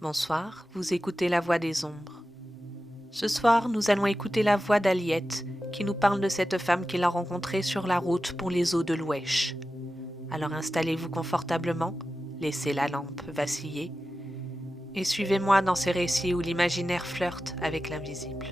Bonsoir, vous écoutez La Voix des Ombres. Ce soir, nous allons écouter la voix d'Aliette, qui nous parle de cette femme qu'il a rencontrée sur la route pour les eaux de l'Ouesh. Alors installez-vous confortablement, laissez la lampe vaciller, et suivez-moi dans ces récits où l'imaginaire flirte avec l'invisible.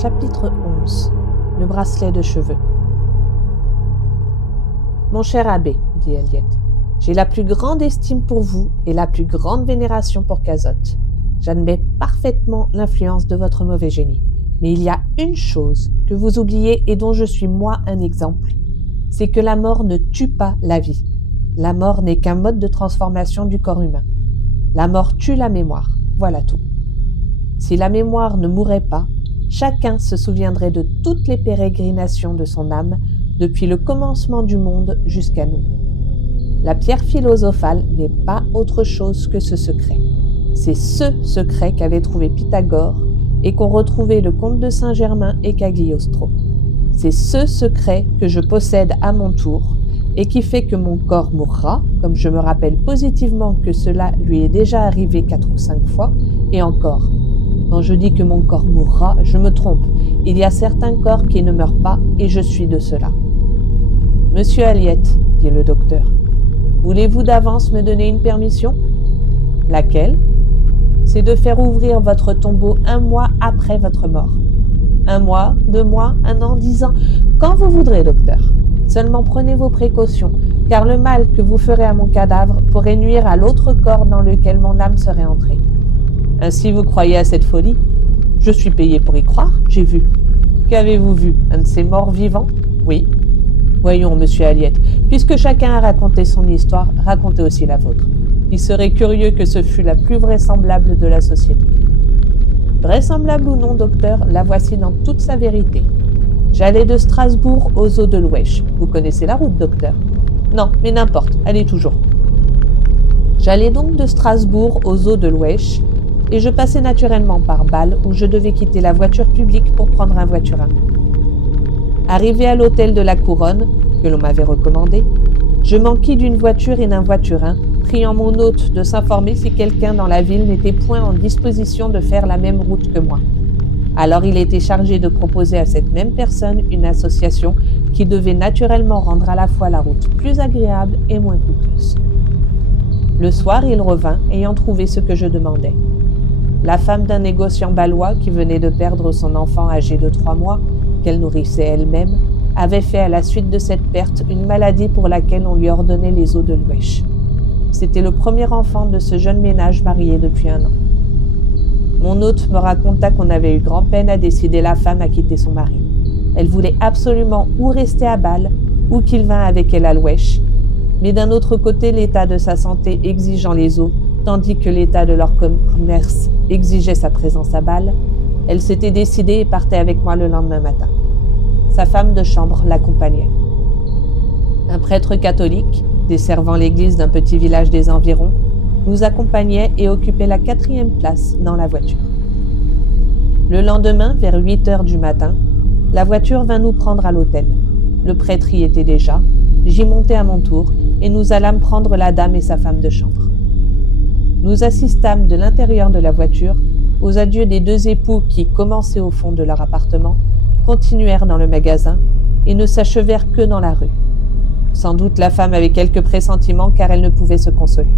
Chapitre 11. Le bracelet de cheveux. Mon cher abbé, dit Aliette, j'ai la plus grande estime pour vous et la plus grande vénération pour Cazotte. J'admets parfaitement l'influence de votre mauvais génie. Mais il y a une chose que vous oubliez et dont je suis moi un exemple. C'est que la mort ne tue pas la vie. La mort n'est qu'un mode de transformation du corps humain. La mort tue la mémoire, voilà tout. Si la mémoire ne mourait pas, chacun se souviendrait de toutes les pérégrinations de son âme depuis le commencement du monde jusqu'à nous. La pierre philosophale n'est pas autre chose que ce secret. C'est ce secret qu'avait trouvé Pythagore et qu'ont retrouvé le comte de Saint-Germain et Cagliostro. C'est ce secret que je possède à mon tour et qui fait que mon corps mourra, comme je me rappelle positivement que cela lui est déjà arrivé 4 ou 5 fois, et encore. Quand je dis que mon corps mourra, je me trompe. Il y a certains corps qui ne meurent pas et je suis de cela. Monsieur Aliette, dit le docteur, voulez-vous d'avance me donner une permission ? Laquelle ? C'est de faire ouvrir votre tombeau 1 mois après votre mort. 1 mois, 2 mois, 1 an, 10 ans, quand vous voudrez, docteur. Seulement prenez vos précautions, car le mal que vous ferez à mon cadavre pourrait nuire à l'autre corps dans lequel mon âme serait entrée. Ainsi vous croyez à cette folie ? Je suis payé pour y croire, j'ai vu. Qu'avez-vous vu ? Un de ces morts vivants ? Oui. Voyons, monsieur Aliette, puisque chacun a raconté son histoire, racontez aussi la vôtre. Il serait curieux que ce fût la plus vraisemblable de la société. Vraisemblable ou non, docteur, la voici dans toute sa vérité. J'allais de Strasbourg aux eaux de l'Ouesh. Vous connaissez la route, docteur ? Non, mais n'importe, allez toujours. J'allais donc de Strasbourg aux eaux de l'Ouesh, et je passais naturellement par Bâle, où je devais quitter la voiture publique pour prendre un voiturin. Arrivé à l'hôtel de la Couronne, que l'on m'avait recommandé, je m'enquis d'une voiture et d'un voiturin, priant mon hôte de s'informer si quelqu'un dans la ville n'était point en disposition de faire la même route que moi. Alors il était chargé de proposer à cette même personne une association qui devait naturellement rendre à la fois la route plus agréable et moins coûteuse. Le soir, il revint, ayant trouvé ce que je demandais. La femme d'un négociant bâlois qui venait de perdre son enfant âgé de 3 mois, qu'elle nourrissait elle-même, avait fait à la suite de cette perte une maladie pour laquelle on lui ordonnait les eaux de l'Ouesh. C'était le premier enfant de ce jeune ménage marié depuis 1 an. Mon hôte me raconta qu'on avait eu grand-peine à décider la femme à quitter son mari. Elle voulait absolument ou rester à Bâle, ou qu'il vînt avec elle à l'Ouesh, mais d'un autre côté l'état de sa santé exigeant les eaux, tandis que l'état de leur commerce exigeait sa présence à Bâle, elle s'était décidée et partait avec moi le lendemain matin. Sa femme de chambre l'accompagnait. Un prêtre catholique, desservant l'église d'un petit village des environs, nous accompagnait et occupait la 4e place dans la voiture. Le lendemain, vers 8 heures du matin, la voiture vint nous prendre à l'hôtel. Le prêtre y était déjà, j'y montai à mon tour et nous allâmes prendre la dame et sa femme de chambre. Nous assistâmes de l'intérieur de la voiture aux adieux des 2 époux qui, commencés au fond de leur appartement, continuèrent dans le magasin et ne s'achevèrent que dans la rue. Sans doute la femme avait quelques pressentiments car elle ne pouvait se consoler.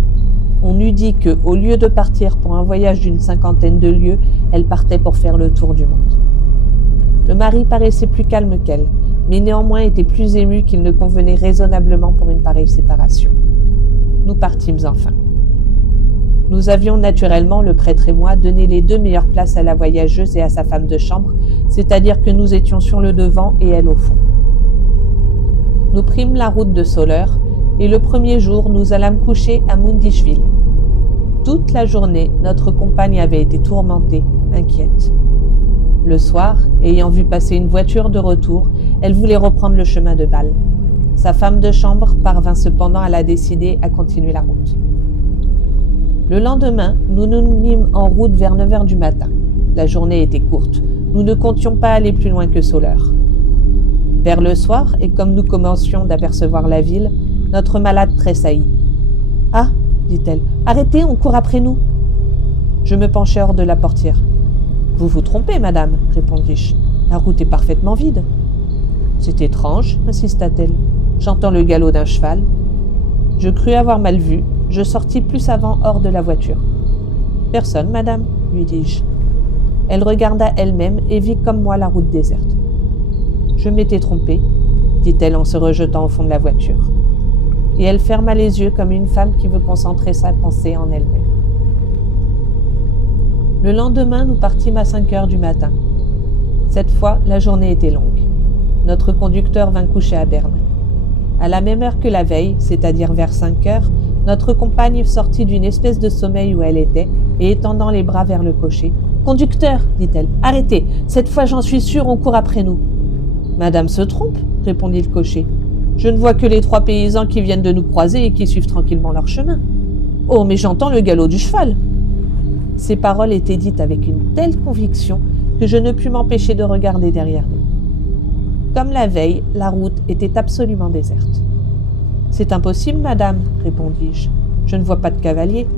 On eût dit que, au lieu de partir pour un voyage d'une 50aine de lieues, elle partait pour faire le tour du monde. Le mari paraissait plus calme qu'elle, mais néanmoins était plus ému qu'il ne convenait raisonnablement pour une pareille séparation. Nous partîmes enfin. Nous avions naturellement, le prêtre et moi, donné les 2 meilleures places à la voyageuse et à sa femme de chambre, c'est-à-dire que nous étions sur le devant et elle au fond. Nous prîmes la route de Soleure, et le premier jour, nous allâmes coucher à Mundischwil. Toute la journée, notre compagne avait été tourmentée, inquiète. Le soir, ayant vu passer une voiture de retour, elle voulait reprendre le chemin de Bâle. Sa femme de chambre parvint cependant à la décider à continuer la route. Le lendemain, nous nous mîmes en route vers 9 heures du matin. La journée était courte. Nous ne comptions pas aller plus loin que Soleure. Vers le soir, et comme nous commencions d'apercevoir la ville, notre malade tressaillit. « Ah !» dit-elle. « Arrêtez, on court après nous !» Je me penchai hors de la portière. « Vous vous trompez, madame, répondis-je. La route est parfaitement vide. »« C'est étrange, insista-t-elle. J'entends le galop d'un cheval. » Je crus avoir mal vu. Je sortis plus avant hors de la voiture. « Personne, madame, lui dis-je. » Elle regarda elle-même et vit comme moi la route déserte. « Je m'étais trompée, dit-elle en se rejetant au fond de la voiture. Et elle ferma les yeux comme une femme qui veut concentrer sa pensée en elle-même. Le lendemain, nous partîmes à 5 heures du matin. Cette fois, la journée était longue. Notre conducteur vint coucher à Berne. À la même heure que la veille, c'est-à-dire vers 5 heures, notre compagne sortit d'une espèce de sommeil où elle était et étendant les bras vers le cocher. « Conducteur, dit-elle, arrêtez, cette fois j'en suis sûre, on court après nous. »« Madame se trompe, répondit le cocher. Je ne vois que les 3 paysans qui viennent de nous croiser et qui suivent tranquillement leur chemin. Oh, mais j'entends le galop du cheval. » Ces paroles étaient dites avec une telle conviction que je ne pus m'empêcher de regarder derrière nous. Comme la veille, la route était absolument déserte. « C'est impossible, madame, répondis-je. Je ne vois pas de cavalier. »«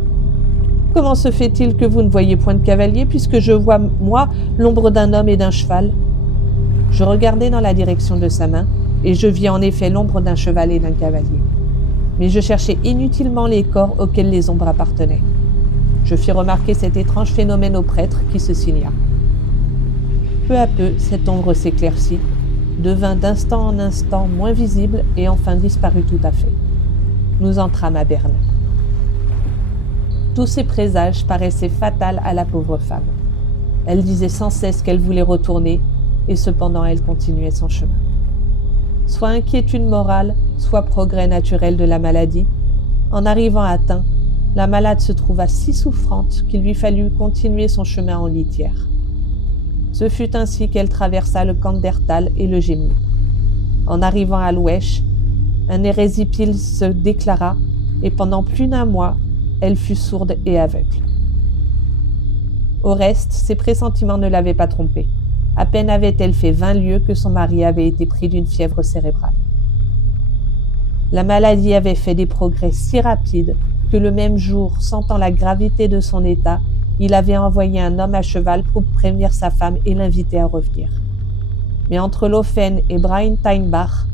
Comment se fait-il que vous ne voyez point de cavalier puisque je vois, moi, l'ombre d'un homme et d'un cheval ?» Je regardai dans la direction de sa main et je vis en effet l'ombre d'un cheval et d'un cavalier. Mais je cherchais inutilement les corps auxquels les ombres appartenaient. Je fis remarquer cet étrange phénomène au prêtre qui se signa. Peu à peu, cette ombre s'éclaircit, devint d'instant en instant moins visible et enfin disparut tout à fait. Nous entrâmes à Berne. Tous ces présages paraissaient fatals à la pauvre femme. Elle disait sans cesse qu'elle voulait retourner, et cependant elle continuait son chemin. Soit inquiétude morale, soit progrès naturel de la maladie, en arrivant à Tain, la malade se trouva si souffrante qu'il lui fallut continuer son chemin en litière. Ce fut ainsi qu'elle traversa le Kandertal et le Gemmi. En arrivant à Loesch, un érésipile se déclara et pendant plus d'1 mois, elle fut sourde et aveugle. Au reste, ses pressentiments ne l'avaient pas trompée. À peine avait-elle fait 20 lieues que son mari avait été pris d'une fièvre cérébrale. La maladie avait fait des progrès si rapides que le même jour, sentant la gravité de son état, il avait envoyé un homme à cheval pour prévenir sa femme et l'inviter à revenir. Mais entre Laufen et Breinsteinbach,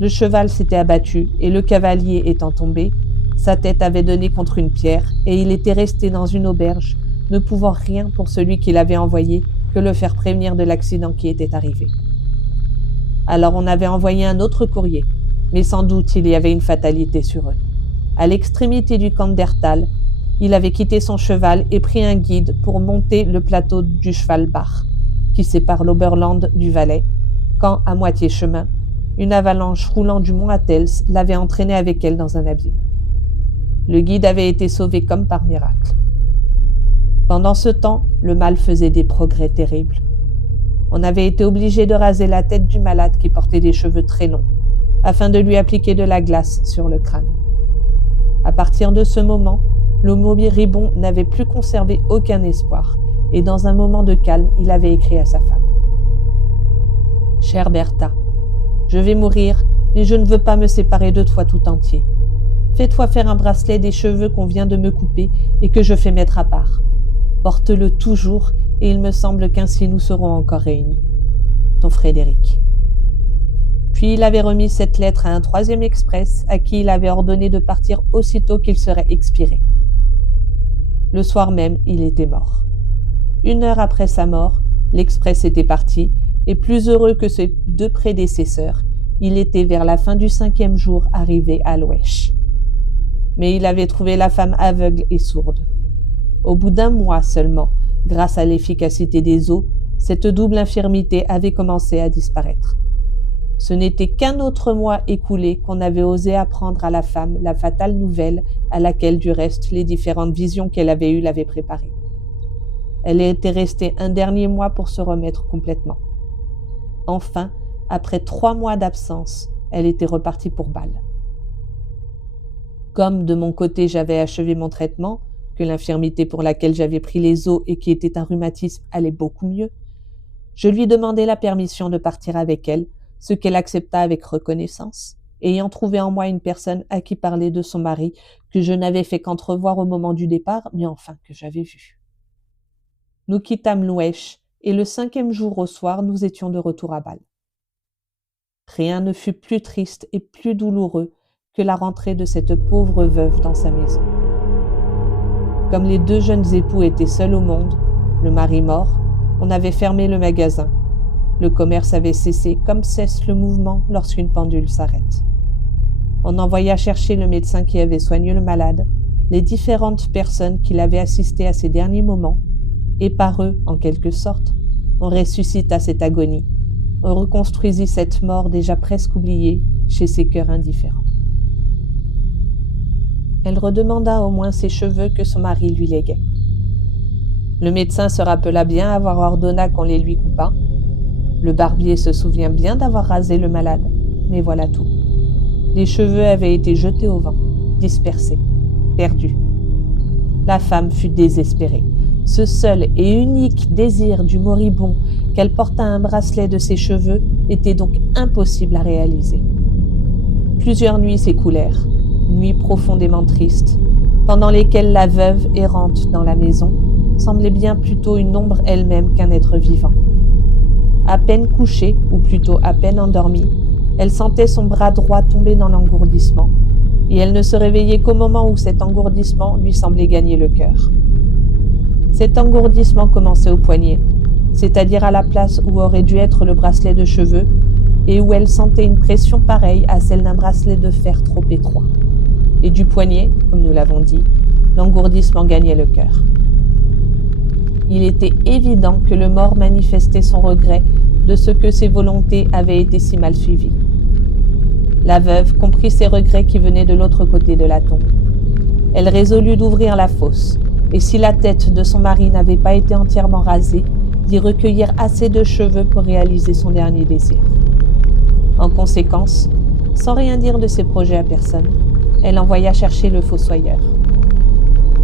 le cheval s'était abattu et le cavalier étant tombé, sa tête avait donné contre une pierre et il était resté dans une auberge, ne pouvant rien pour celui qui l'avait envoyé que le faire prévenir de l'accident qui était arrivé. Alors on avait envoyé un autre courrier, mais sans doute il y avait une fatalité sur eux. À l'extrémité du Kandertal, il avait quitté son cheval et pris un guide pour monter le plateau du Schwalbach, qui sépare l'Oberland du Valais, quand, à moitié chemin, une avalanche roulant du mont Attels l'avait entraîné avec elle dans un abîme. Le guide avait été sauvé comme par miracle. Pendant ce temps, le mal faisait des progrès terribles. On avait été obligé de raser la tête du malade qui portait des cheveux très longs, afin de lui appliquer de la glace sur le crâne. À partir de ce moment, le moribond n'avait plus conservé aucun espoir, et dans un moment de calme, il avait écrit à sa femme. « Chère Bertha, je vais mourir, mais je ne veux pas me séparer de toi tout entier. Fais-toi faire un bracelet des cheveux qu'on vient de me couper et que je fais mettre à part. Porte-le toujours, et il me semble qu'ainsi nous serons encore réunis. Ton Frédéric. » Puis il avait remis cette lettre à un 3e express à qui il avait ordonné de partir aussitôt qu'il serait expiré. Le soir même, il était mort. 1 heure après sa mort, l'express était parti, et plus heureux que ses 2 prédécesseurs, il était vers la fin du 5e jour arrivé à Loesch. Mais il avait trouvé la femme aveugle et sourde. Au bout d'1 mois seulement, grâce à l'efficacité des eaux, cette double infirmité avait commencé à disparaître. Ce n'était qu'un autre mois écoulé qu'on avait osé apprendre à la femme la fatale nouvelle à laquelle, du reste, les différentes visions qu'elle avait eues l'avaient préparée. Elle était restée un dernier mois pour se remettre complètement. Enfin, après 3 mois d'absence, elle était repartie pour Bâle. Comme de mon côté j'avais achevé mon traitement, que l'infirmité pour laquelle j'avais pris les eaux et qui était un rhumatisme allait beaucoup mieux, je lui demandai la permission de partir avec elle, ce qu'elle accepta avec reconnaissance, ayant trouvé en moi une personne à qui parler de son mari que je n'avais fait qu'entrevoir au moment du départ, mais enfin que j'avais vu. Nous quittâmes Louèche, et le 5e jour au soir, nous étions de retour à Bâle. Rien ne fut plus triste et plus douloureux que la rentrée de cette pauvre veuve dans sa maison. Comme les 2 jeunes époux étaient seuls au monde, le mari mort, on avait fermé le magasin. Le commerce avait cessé comme cesse le mouvement lorsqu'une pendule s'arrête. On envoya chercher le médecin qui avait soigné le malade, les différentes personnes qui l'avaient assisté à ses derniers moments, et par eux, en quelque sorte, on ressuscita cette agonie. On reconstruisit cette mort déjà presque oubliée chez ces cœurs indifférents. Elle redemanda au moins ses cheveux que son mari lui léguait. Le médecin se rappela bien avoir ordonné qu'on les lui coupât. Le barbier se souvient bien d'avoir rasé le malade, mais voilà tout. Les cheveux avaient été jetés au vent, dispersés, perdus. La femme fut désespérée. Ce seul et unique désir du moribond qu'elle portât un bracelet de ses cheveux était donc impossible à réaliser. Plusieurs nuits s'écoulèrent, nuits profondément tristes, pendant lesquelles la veuve, errante dans la maison, semblait bien plutôt une ombre elle-même qu'un être vivant. À peine couchée, ou plutôt à peine endormie, elle sentait son bras droit tomber dans l'engourdissement, et elle ne se réveillait qu'au moment où cet engourdissement lui semblait gagner le cœur. Cet engourdissement commençait au poignet, c'est-à-dire à la place où aurait dû être le bracelet de cheveux, et où elle sentait une pression pareille à celle d'un bracelet de fer trop étroit. Et du poignet, comme nous l'avons dit, l'engourdissement gagnait le cœur. Il était évident que le mort manifestait son regret de ce que ses volontés avaient été si mal suivies. La veuve comprit ses regrets qui venaient de l'autre côté de la tombe. Elle résolut d'ouvrir la fosse, et si la tête de son mari n'avait pas été entièrement rasée, d'y recueillir assez de cheveux pour réaliser son dernier désir. En conséquence, sans rien dire de ses projets à personne, elle envoya chercher le fossoyeur.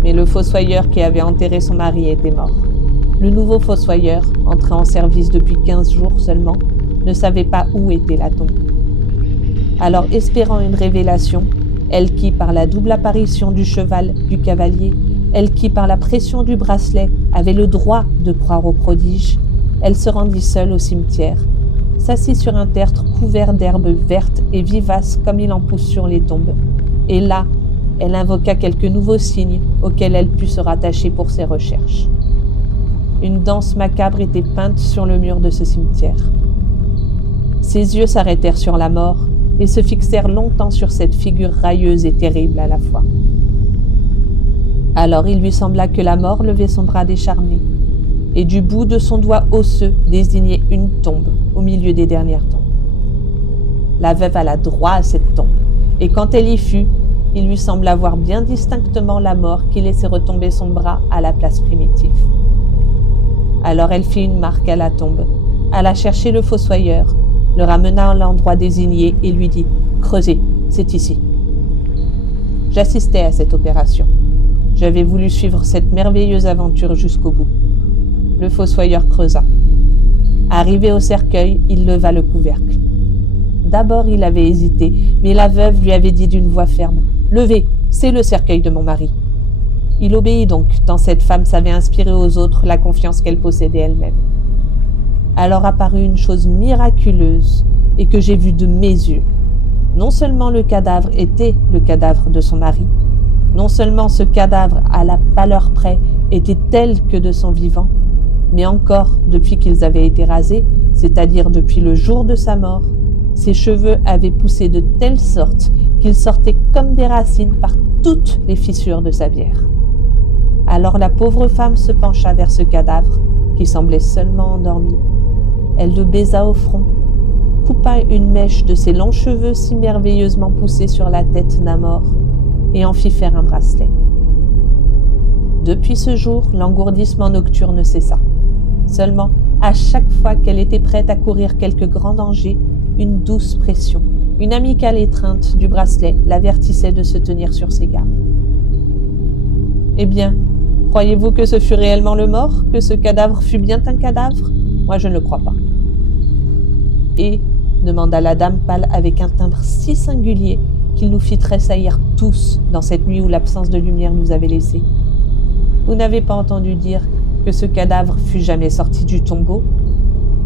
Mais le fossoyeur qui avait enterré son mari était mort. Le nouveau fossoyeur, entré en service depuis 15 jours seulement, ne savait pas où était la tombe. Alors, espérant une révélation, elle qui, par la double apparition du cheval, du cavalier, elle qui, par la pression du bracelet, avait le droit de croire au prodige, elle se rendit seule au cimetière, s'assit sur un tertre couvert d'herbes vertes et vivaces comme il en pousse sur les tombes, et là, elle invoqua quelques nouveaux signes auxquels elle put se rattacher pour ses recherches. Une danse macabre était peinte sur le mur de ce cimetière. Ses yeux s'arrêtèrent sur la mort et se fixèrent longtemps sur cette figure railleuse et terrible à la fois. Alors il lui sembla que la mort levait son bras décharné, et du bout de son doigt osseux désignait une tombe au milieu des dernières tombes. La veuve alla droit à cette tombe, et quand elle y fut, il lui sembla voir bien distinctement la mort qui laissait retomber son bras à la place primitive. Alors elle fit une marque à la tombe, alla chercher le fossoyeur, le ramena à l'endroit désigné et lui dit « Creusez, c'est ici ». J'assistais à cette opération. J'avais voulu suivre cette merveilleuse aventure jusqu'au bout. Le fossoyeur creusa. Arrivé au cercueil, il leva le couvercle. D'abord, il avait hésité, mais la veuve lui avait dit d'une voix ferme « Levez, c'est le cercueil de mon mari ». Il obéit donc, tant cette femme savait inspirer aux autres la confiance qu'elle possédait elle-même. Alors apparut une chose miraculeuse et que j'ai vue de mes yeux. Non seulement le cadavre était le cadavre de son mari, non seulement ce cadavre, à la pâleur près, était tel que de son vivant, mais encore, depuis qu'ils avaient été rasés, c'est-à-dire depuis le jour de sa mort, ses cheveux avaient poussé de telle sorte qu'ils sortaient comme des racines par toutes les fissures de sa bière. Alors la pauvre femme se pencha vers ce cadavre, qui semblait seulement endormi. Elle le baisa au front, coupa une mèche de ses longs cheveux si merveilleusement poussés sur la tête d'un mort, et en fit faire un bracelet. Depuis ce jour, l'engourdissement nocturne cessa. Seulement, à chaque fois qu'elle était prête à courir quelque grand danger, une douce pression, une amicale étreinte du bracelet l'avertissait de se tenir sur ses gardes. Eh bien, croyez-vous que ce fut réellement le mort, que ce cadavre fut bien un cadavre ? Moi, je ne le crois pas. Et, demanda la dame pâle avec un timbre si singulier qu'il nous fit tressaillir tous dans cette nuit où l'absence de lumière nous avait laissés. Vous n'avez pas entendu dire que ce cadavre fût jamais sorti du tombeau?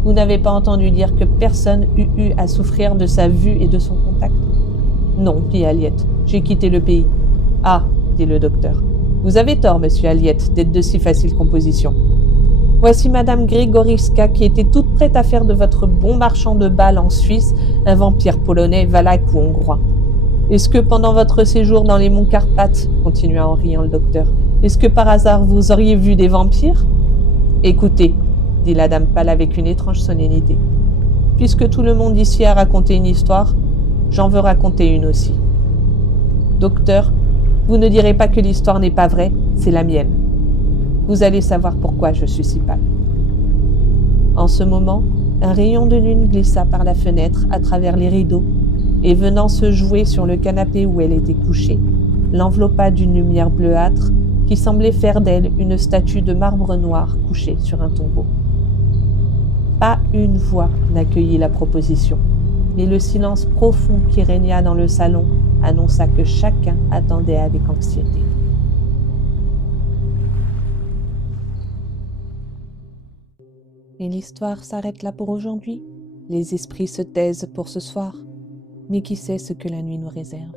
Vous n'avez pas entendu dire que personne eût eu à souffrir de sa vue et de son contact? Non, dit Aliette, j'ai quitté le pays. Ah, dit le docteur, vous avez tort, monsieur Aliette, d'être de si facile composition. Voici madame Grigoriska qui était toute prête à faire de votre bon marchand de Bâle en Suisse un vampire polonais, valaque ou hongrois. Est-ce que pendant votre séjour dans les monts Carpates, continua en riant le docteur, est-ce que par hasard vous auriez vu des vampires? Écoutez, dit la dame pâle avec une étrange solennité, puisque tout le monde ici a raconté une histoire, j'en veux raconter une aussi. Docteur, vous ne direz pas que l'histoire n'est pas vraie, c'est la mienne. Vous allez savoir pourquoi je suis si pâle. En ce moment, un rayon de lune glissa par la fenêtre à travers les rideaux et venant se jouer sur le canapé où elle était couchée, l'enveloppa d'une lumière bleuâtre qui semblait faire d'elle une statue de marbre noir couchée sur un tombeau. Pas une voix n'accueillit la proposition, mais le silence profond qui régna dans le salon annonça que chacun attendait avec anxiété. Et l'histoire s'arrête là pour aujourd'hui. Les esprits se taisent pour ce soir, mais qui sait ce que la nuit nous réserve.